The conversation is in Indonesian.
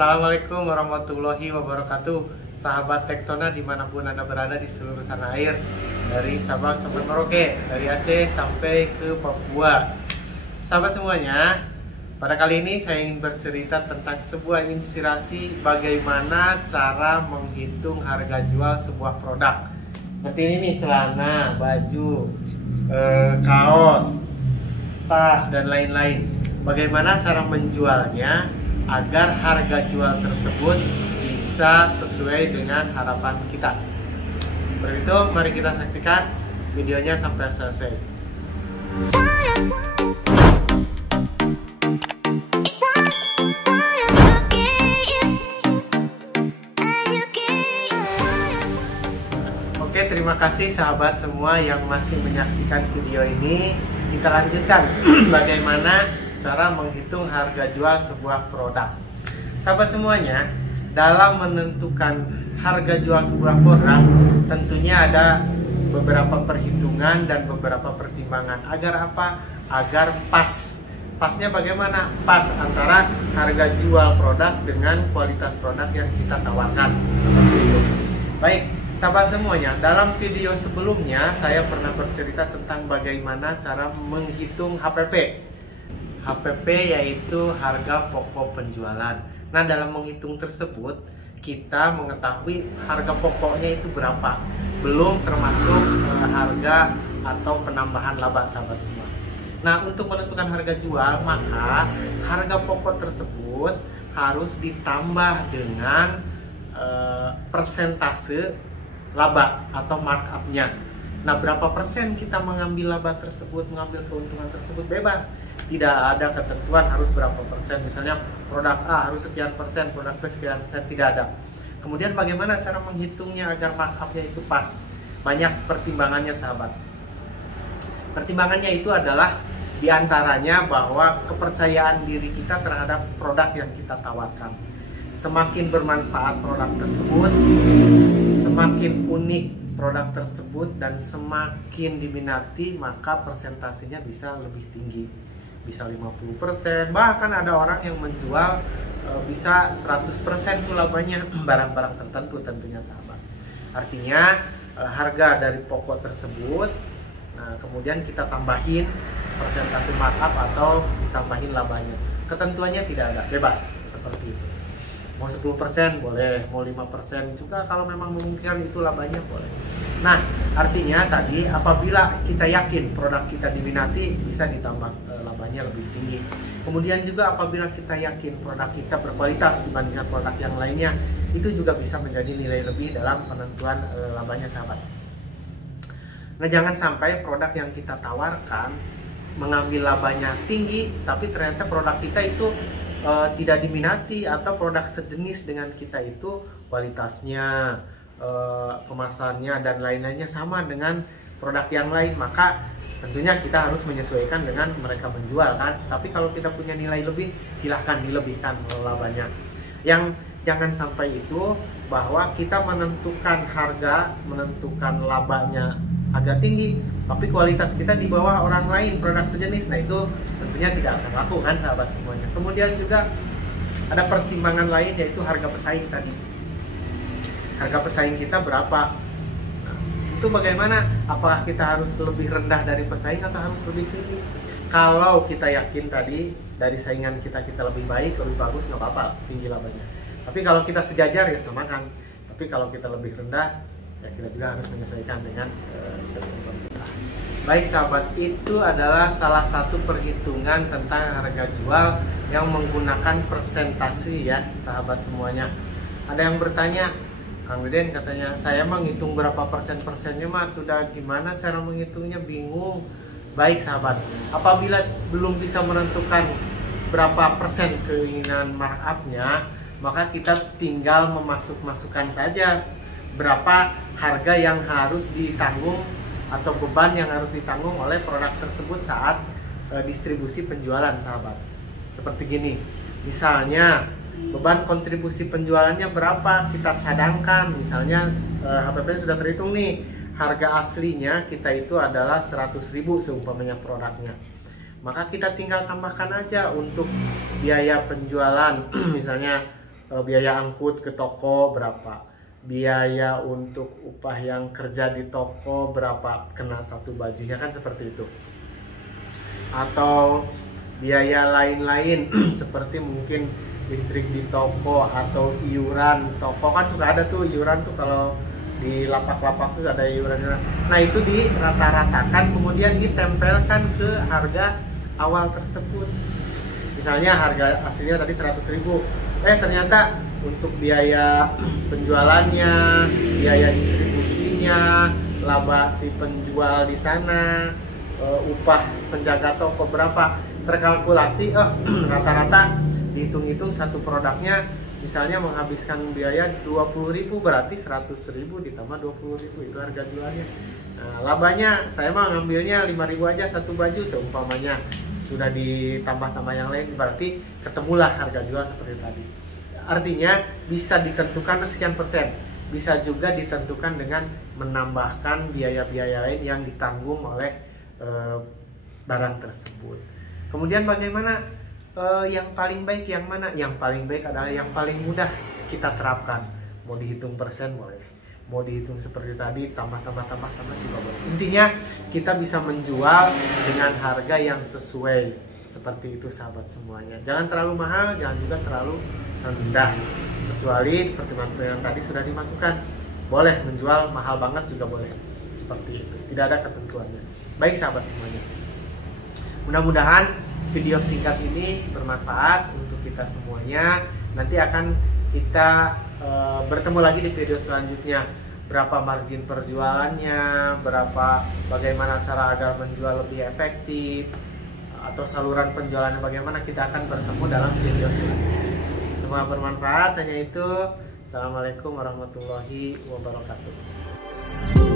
Assalamualaikum warahmatullahi wabarakatuh. Sahabat Tektona dimanapun Anda berada di seluruh tanah air, dari Sabang sampai Merauke, dari Aceh sampai ke Papua. Sahabat semuanya, pada kali ini saya ingin bercerita tentang sebuah inspirasi bagaimana cara menghitung harga jual sebuah produk. Seperti ini nih, celana, baju, kaos, tas, dan lain-lain. Bagaimana cara menjualnya agar harga jual tersebut bisa sesuai dengan harapan kita. Begitu, mari kita saksikan videonya sampai selesai. Oke, terima kasih sahabat semua yang masih menyaksikan video ini. Kita lanjutkan bagaimana cara menghitung harga jual sebuah produk. Sahabat semuanya, dalam menentukan harga jual sebuah produk tentunya ada beberapa perhitungan dan beberapa pertimbangan. Agar apa? Agar pas. Pasnya bagaimana? Pas antara harga jual produk dengan kualitas produk yang kita tawarkan. Seperti itu. Baik, sahabat semuanya, dalam video sebelumnya saya pernah bercerita tentang bagaimana cara menghitung HPP. HPP yaitu harga pokok penjualan. Nah, dalam menghitung tersebut kita mengetahui harga pokoknya itu berapa, belum termasuk harga atau penambahan laba, sahabat semua. Nah, untuk menentukan harga jual, maka harga pokok tersebut harus ditambah dengan persentase laba atau markupnya. Nah, berapa persen kita mengambil laba tersebut, mengambil keuntungan tersebut, bebas. Tidak ada ketentuan harus berapa persen. Misalnya produk A harus sekian persen, produk B sekian persen, tidak ada. Kemudian bagaimana cara menghitungnya agar markupnya itu pas? Banyak pertimbangannya, sahabat. Pertimbangannya itu adalah diantaranya bahwa kepercayaan diri kita terhadap produk yang kita tawarkan. Semakin bermanfaat produk tersebut, semakin unik produk tersebut, dan semakin diminati, maka persentasenya bisa lebih tinggi. Bisa 50%, bahkan ada orang yang menjual bisa 100% tuh labanya barang-barang tertentu tentunya, sahabat. Artinya harga dari pokok tersebut, nah, kemudian kita tambahin persentase markup atau ditambahin labanya. Ketentuannya tidak ada, bebas seperti itu. Mau 10% boleh, mau 5% juga kalau memang memungkinkan itu labanya boleh. Nah, artinya tadi apabila kita yakin produk kita diminati, bisa ditambah labanya lebih tinggi. Kemudian juga apabila kita yakin produk kita berkualitas dibandingkan produk yang lainnya, itu juga bisa menjadi nilai lebih dalam penentuan labanya, sahabat. Nah, jangan sampai produk yang kita tawarkan mengambil labanya tinggi, tapi ternyata produk kita itu tidak diminati, atau produk sejenis dengan kita itu kualitasnya, kemasannya, dan lain-lainnya sama dengan produk yang lain, maka tentunya kita harus menyesuaikan dengan mereka menjual, kan. Tapi kalau kita punya nilai lebih, silahkan dilebihkan labanya. Yang jangan sampai itu bahwa kita menentukan harga, menentukan labanya agak tinggi, tapi kualitas kita di bawah orang lain produk sejenis. Nah, itu tentunya tidak akan laku, kan, sahabat semuanya. Kemudian juga ada pertimbangan lain, yaitu harga pesaing tadi. Harga pesaing kita berapa? Nah, itu bagaimana? Apakah kita harus lebih rendah dari pesaing atau harus lebih tinggi? Kalau kita yakin tadi dari saingan kita lebih baik, lebih bagus, nggak apa-apa tinggi labanya. Tapi kalau kita sejajar, ya samakan. Tapi kalau kita lebih rendah, ya kita juga harus menyesuaikan dengan ketentuan kita. Baik, sahabat, itu adalah salah satu perhitungan tentang harga jual yang menggunakan persentase, ya, sahabat semuanya. Ada yang bertanya, Kang Deden, katanya saya menghitung berapa persennya mah sudah gimana cara menghitungnya, bingung. Baik, sahabat, apabila belum bisa menentukan berapa persen keinginan markupnya, maka kita tinggal masukkan saja berapa harga yang harus ditanggung atau beban yang harus ditanggung oleh produk tersebut saat distribusi penjualan, sahabat. Seperti gini, misalnya beban kontribusi penjualannya berapa, kita cadangkan. Misalnya HPP sudah terhitung nih, harga aslinya kita itu adalah 100.000 seumpamanya produknya. Maka kita tinggal tambahkan aja untuk biaya penjualan misalnya biaya angkut ke toko berapa, biaya untuk upah yang kerja di toko berapa, kena satu bajunya kan seperti itu. Atau biaya lain-lain seperti mungkin listrik di toko atau iuran toko, kan suka ada tuh iuran tuh kalau di lapak-lapak tuh ada iuran-iuran. Nah itu dirata-ratakan kemudian ditempelkan ke harga awal tersebut. Misalnya harga aslinya tadi 100.000, ternyata untuk biaya penjualannya, biaya distribusinya, laba si penjual di sana, upah penjaga toko berapa, terkalkulasi, rata-rata dihitung-hitung satu produknya misalnya menghabiskan biaya 20.000, berarti 100.000 ditambah 20.000 itu harga jualnya. Nah, labanya saya mah ngambilnya 5.000 aja satu baju seumpamanya, sudah ditambah-tambah yang lain berarti ketemulah harga jual seperti tadi. Artinya bisa ditentukan sekian persen, bisa juga ditentukan dengan menambahkan biaya-biaya lain yang ditanggung oleh barang tersebut. Kemudian bagaimana yang paling baik yang mana? Yang paling baik adalah yang paling mudah kita terapkan. Mau dihitung persen boleh, mau dihitung seperti tadi tambah juga boleh. Intinya kita bisa menjual dengan harga yang sesuai, seperti itu sahabat semuanya. Jangan terlalu mahal, jangan juga terlalu rendah. Kecuali pertimbangan tadi sudah dimasukkan. Boleh menjual mahal banget juga boleh. Seperti itu. Tidak ada ketentuannya. Baik sahabat semuanya. Mudah-mudahan video singkat ini bermanfaat untuk kita semuanya. Nanti akan kita bertemu lagi di video selanjutnya. Berapa margin perjualannya, bagaimana cara agar menjual lebih efektif, atau saluran penjualannya bagaimana, kita akan bertemu dalam video selanjutnya. Semoga bermanfaat. Hanya itu. Assalamualaikum warahmatullahi wabarakatuh.